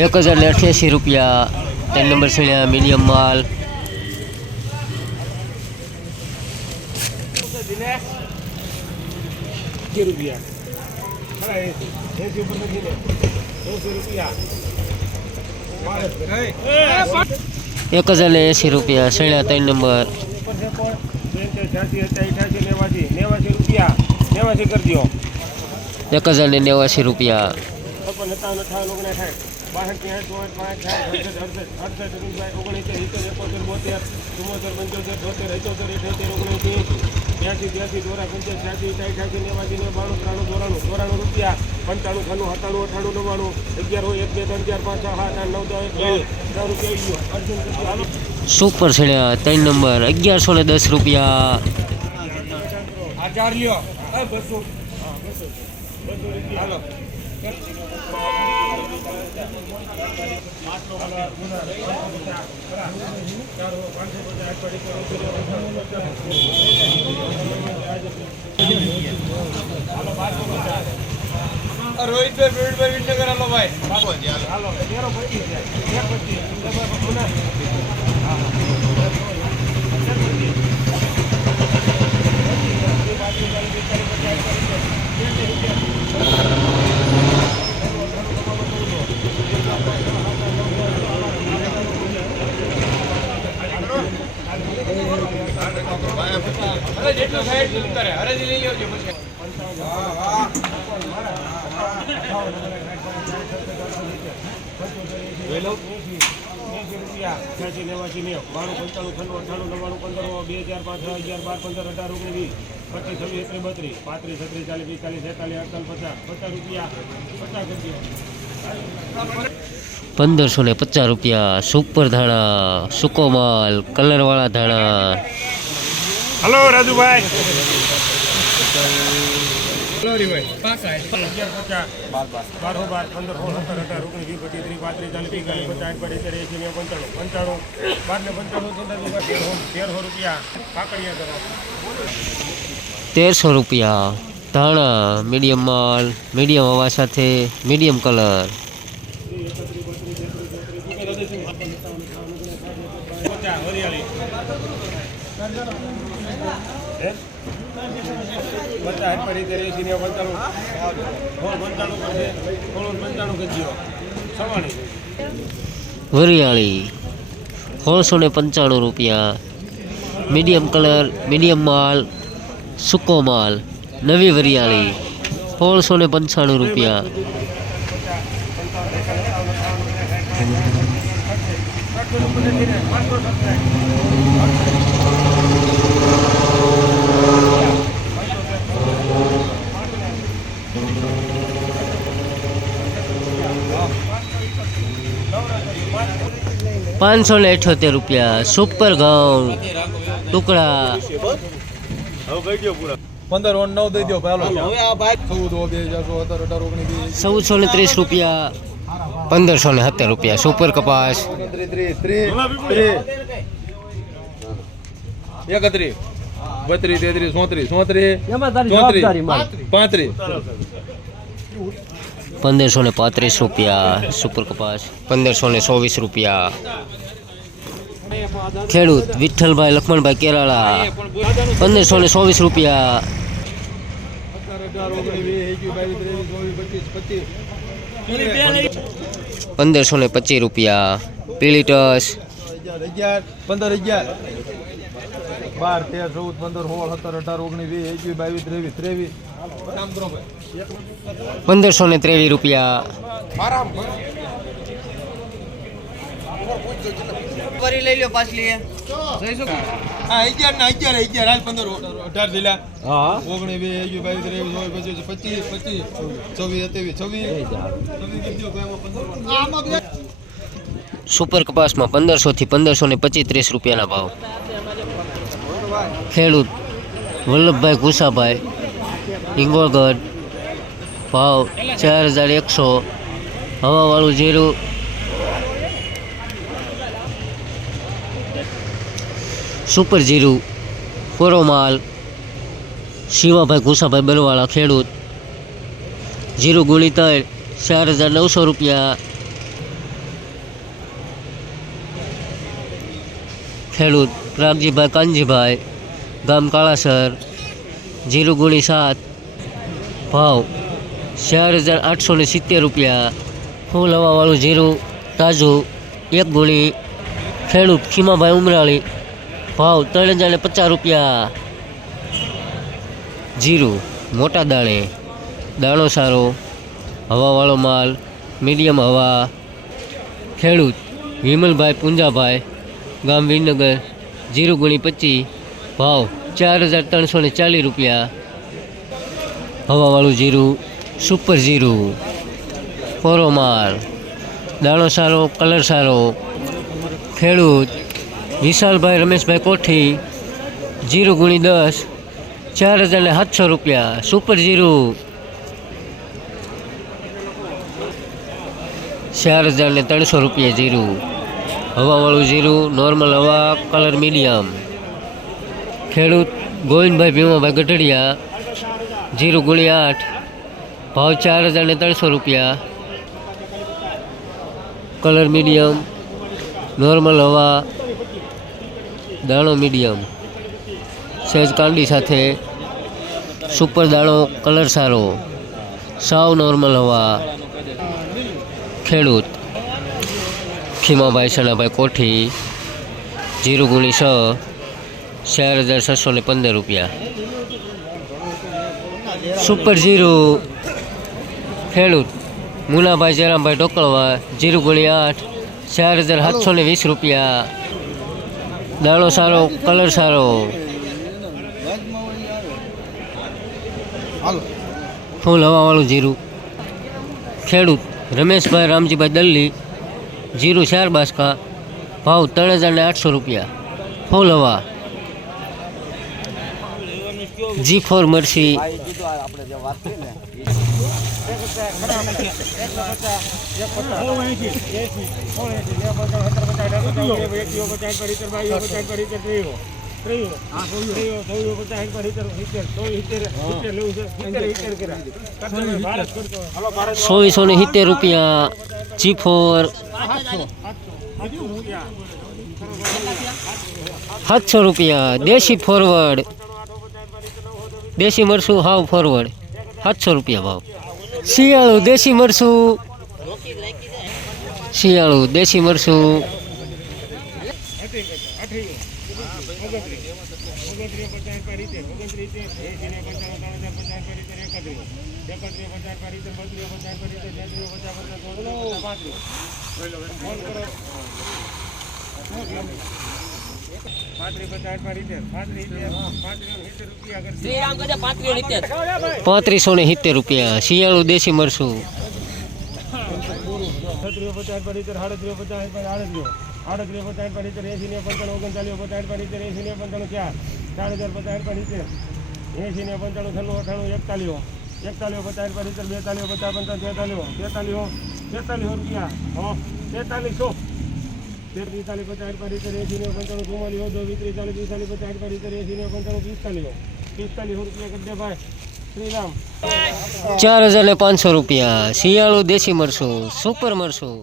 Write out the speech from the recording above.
1088 रुपया। 3 नंबर सीढ़िया मीडियम माल। ₹1080 सीढ़िया 3 नंबर। 1089 रुपया। सुपर छड़िया 3 नंबर 1110 रुपया। रोहित भाई करा भाई 1550 रुपया। सुपर धाणा सूको माल कलर वाला धाणा। हेलो राजू भाई ₹1300 धाणा मीडियम माल मीडियम हवा साथे मीडियम कलर। वरियाली 1695 रुपया। मीडियम कलर मीडियम माल सूको माल नवी वरियाली 1695 रुपया। ₹578 सुपर गाउन टुकड़ा। 1430 रुपया। 1570 रुपया सुपर कपास। 1535 रुपया सुपर कपास। 1524 रुपया। खेडूत विठ्ठलभाई लक्ष्मणभाई केराला 1524 रुपया। 1525 रुपया। पीली टस 1523 रुपया। લઈ લ્યો પાછલી જઈશું હા 11 ના 11 11 15 18 જિલ્લા હા 19 20 22 23 25 25 24 सुपर कपास में 1500 थी 1525-30 रुपया भाव। खेडूत वल्लभभाई घुसाभाई हिंगोळगढ़ भाव 4100। हवा वालू जीरु सुपर जीरु कोरो माल शिवाभाई घुसाभाई बलवाला खेडूत जीरु गुणी तैर 4900 रुपया। ખેડૂત પ્રાગજીભાઈ કાનજીભાઈ, ગામ કાળાસર, 0x7, ભાવ 4,870 રૂપિયા. ફૂલ હવાવાળું જીરું તાજું 1 ગુણી, ખેડૂત ખીમાભાઈ ઉમરાળી, ભાવ 3,050 રૂપિયા. જીરું મોટા દાણે, દાણો સારો, હવાવાળો માલ, મીડિયમ હવા, ખેડૂત વિમલભાઈ પૂંજાભાઈ, ગામ વિનગર, 0x25, ભાવ 4,340 રૂપિયા. હવાવાળું જીરું સુપર જીરું, કોરો માલ, દાણો સારો, કલર સારો, ખેડૂત વિશાલભાઈ રમેશભાઈ કોઠી, 0x10, 4,700 રૂપિયા. સુપર જીરું 4,300 રૂપિયા જીરું. હવાવાળું જીરું, નોર્મલ હવા, કલર મીડિયમ, ખેડૂત ગોવિંદભાઈ ભીમાભાઈ ગઢડિયા, 0x8, ભાવ 4,300 રૂપિયા. કલર મીડિયમ, નોર્મલ હવા, દાણો મીડિયમ, સહેજ કાંડી સાથે, સુપર દાણો, કલર સારો, સાવ નોર્મલ હવા, ખેડૂત ખીમાભાઈ સણાભાઈ કોઠી, 0x6, 4,615 રૂપિયા. સુપર જીરું, ખેડૂત મુનાભાઈ જયરામભાઈ ઢોકળવા, 0x8, 4,720 રૂપિયા. દાણો સારો, કલર સારો, ફૂલ હવાવાળું જીરું, ખેડૂત રમેશભાઈ રામજીભાઈ દલ્લી, 0x4 બાસકા, ભાવ 3,800 રૂપિયા. ફૂલ હવા, G4 મરસી, ₹1,670 રૂપિયા. G4 700 રૂપિયા. દેશી ફોરવર્ડ, દેશી મરસું હાવ ફોરવર્ડ, 700 રૂપિયા ભાવ. શિયાળું દેશી મરસું, શિયાળું દેશી મરસું, ₹3,570 રૂપિયા. શિયાળું દેશી મરસું, ₹4,500 રૂપિયા. શિયાળું દેશી મરસું, સુપર મરસું.